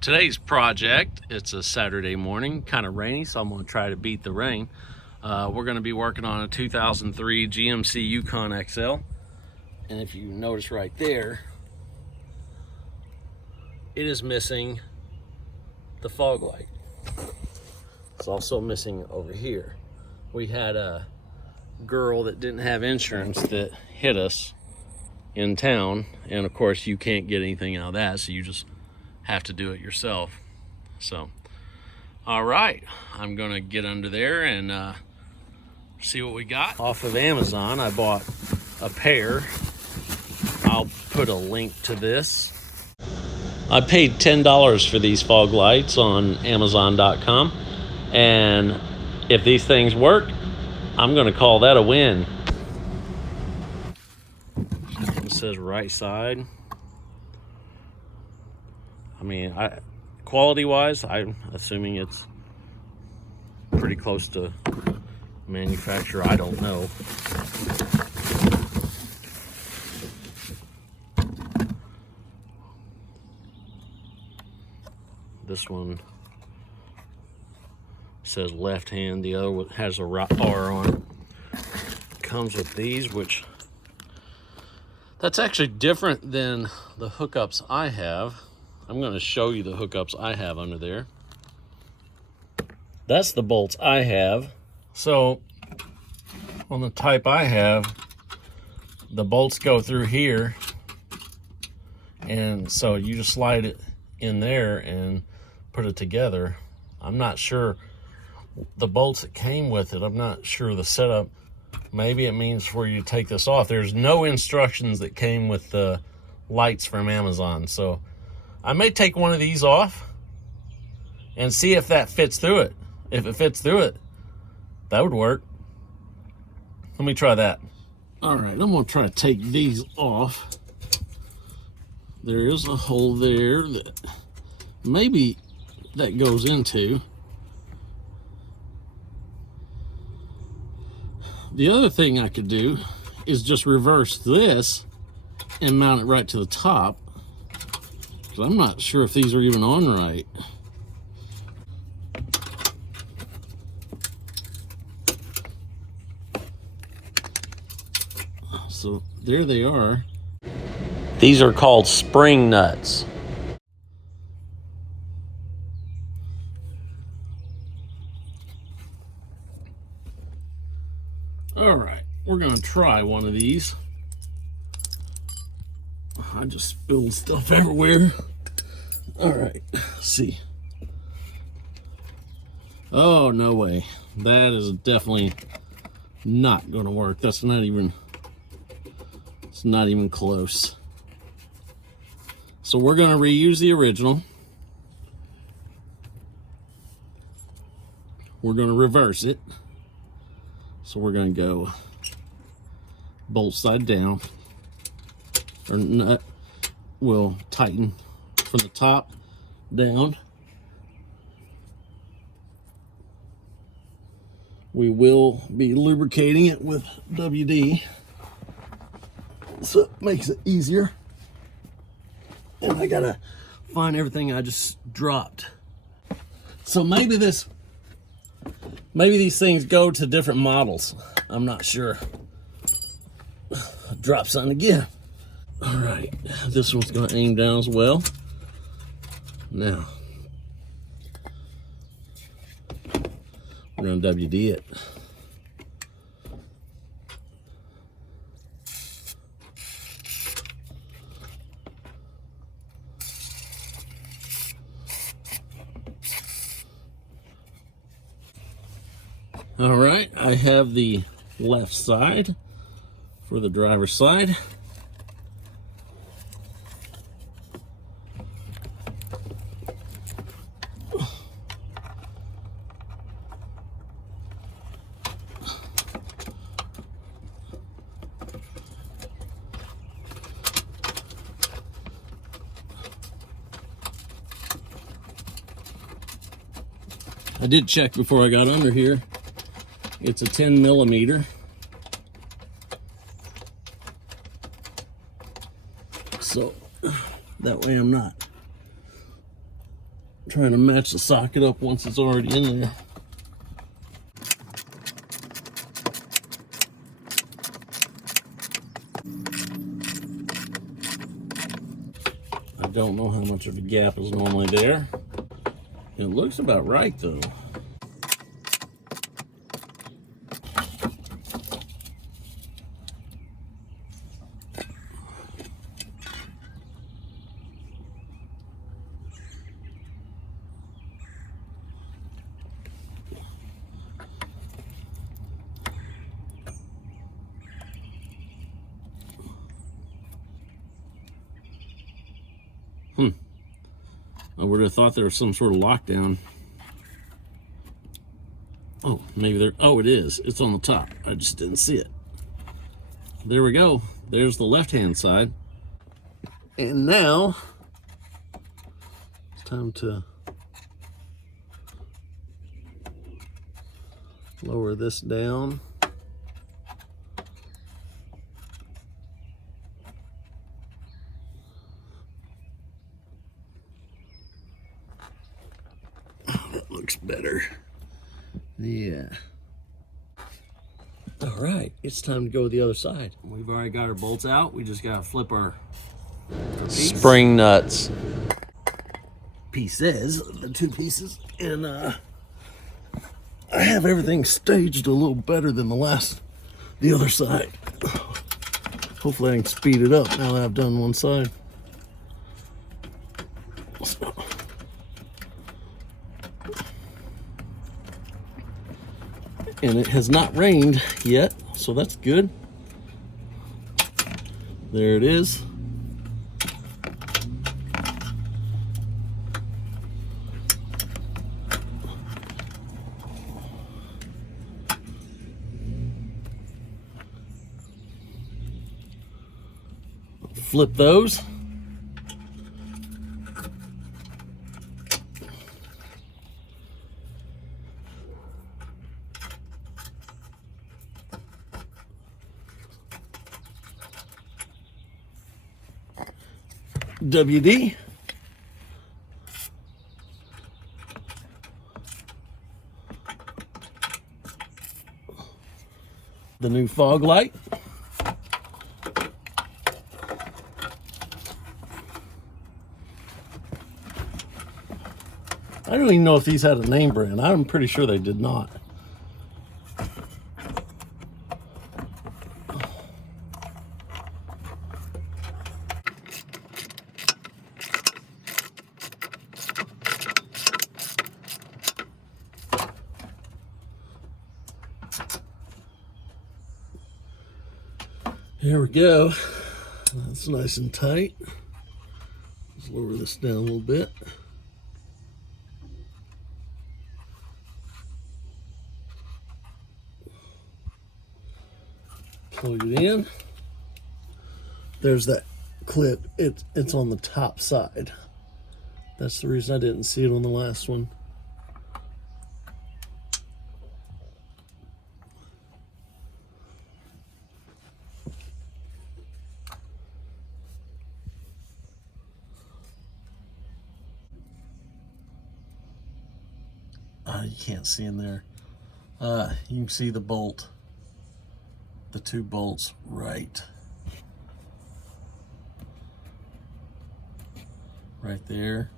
Today's project, it's a Saturday morning, kind of rainy, so I'm going to try to beat the rain. We're going to be working on a 2003 GMC Yukon XL, and if you notice right there, it is missing the fog light. It's also missing over here. We had a girl that didn't have insurance that hit us in town, and of course you can't get anything out of that, so you just have to do it yourself. So all right, I'm gonna get under there and see what we got. Off of Amazon, I bought a pair. I'll put a link to this. I paid $10 for these fog lights on Amazon.com, and if these things work, I'm gonna call that a win. It says right side. I mean, quality-wise, I'm assuming it's pretty close to manufacturer. I don't know. This one says left hand. The other one has a R on it. Comes with these, which that's actually different than the hookups I have. I'm going to show you the hookups I have under there. That's the bolts I have. So on the type I have, the bolts go through here, and so you just slide it in there and put it together. I'm not sure the bolts that came with it. I'm not sure the setup. Maybe it means for you to take this off. There's no instructions that came with the lights from Amazon, so I may take one of these off and see if that fits through it. If it fits through it, that would work. Let me try that. All right, I'm gonna try to take these off. There is a hole there that maybe that goes into. The other thing I could do is just reverse this and mount it right to the top. I'm not sure if these are even on right. So there they are. These are called spring nuts. All right, we're gonna try one of these. I just spilled stuff everywhere. All right, let's see. Oh, no way. That is definitely not gonna work. It's not even close. So we're gonna reuse the original. We're gonna reverse it. So we're gonna go bolt side down. Or nut will tighten from the top down. We will be lubricating it with WD, so it makes it easier. And I gotta find everything I just dropped. So maybe these things go to different models. I'm not sure. Drop something again. All right, this one's gonna aim down as well. Now, we're gonna WD it. All right, I have the left side for the driver's side. I did check before I got under here. It's a 10 millimeter. So that way I'm not Trying to match the socket up once it's already in there. I don't know how much of a gap is normally there. It looks about right though. I would have thought there was some sort of lockdown. Oh, maybe there, oh, it is. It's on the top. I just didn't see it. There we go. There's the left-hand side. And now, it's time to lower this down. That looks better. Yeah. All right, it's time to go to the other side. We've already got our bolts out. We just gotta flip our spring nuts. Pieces, the two pieces, and I have everything staged a little better than the other side. Hopefully I can speed it up now that I've done one side. So. And it has not rained yet, so that's good. There it is. Flip those. WD. The new fog light. I don't even know if these had a name brand. I'm pretty sure they did not. Here we go. That's nice and tight. Let's lower this down a little bit. Plug it in. There's that clip. It's on the top side. That's the reason I didn't see it on the last one. You can't see in there. You can see the bolt. The two bolts right there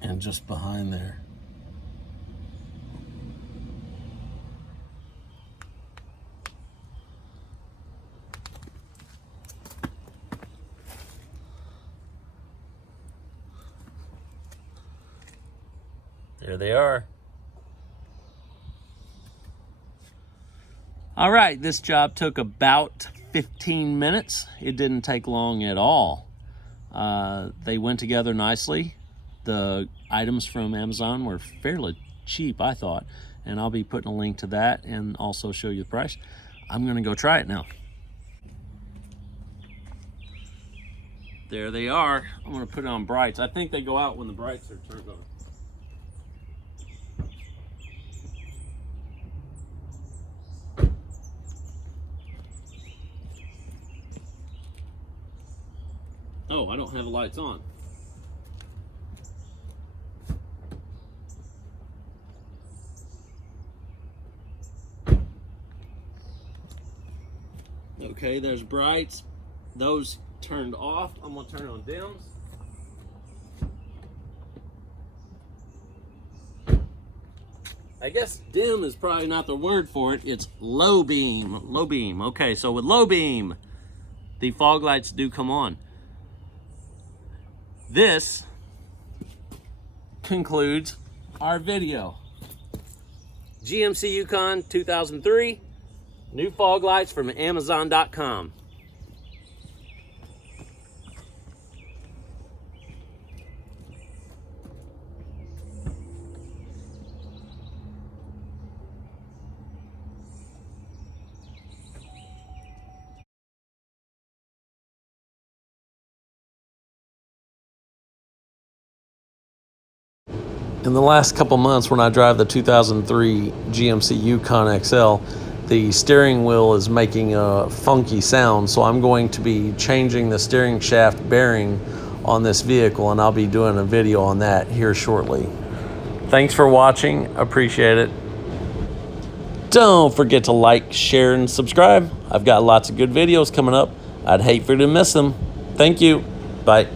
and just behind there. There they are. All right, this job took about 15 minutes. It didn't take long at all. They went together nicely. The items from Amazon were fairly cheap, I thought, and I'll be putting a link to that and also show you the price. I'm gonna go try it now. There they are. I'm gonna put it on brights. I think they go out when the brights are turned on. Oh, I don't have the lights on. Okay, there's brights. Those turned off. I'm gonna turn on dims. I guess dim is probably not the word for it. It's low beam. Low beam. Okay, so with low beam, the fog lights do come on. This concludes our video. GMC Yukon 2003, new fog lights from Amazon.com. In the last couple months, when I drive the 2003 GMC Yukon XL, the steering wheel is making a funky sound, so I'm going to be changing the steering shaft bearing on this vehicle, and I'll be doing a video on that here shortly. Thanks for watching. Appreciate it. Don't forget to like, share, and subscribe. I've got lots of good videos coming up. I'd hate for you to miss them. Thank you. Bye.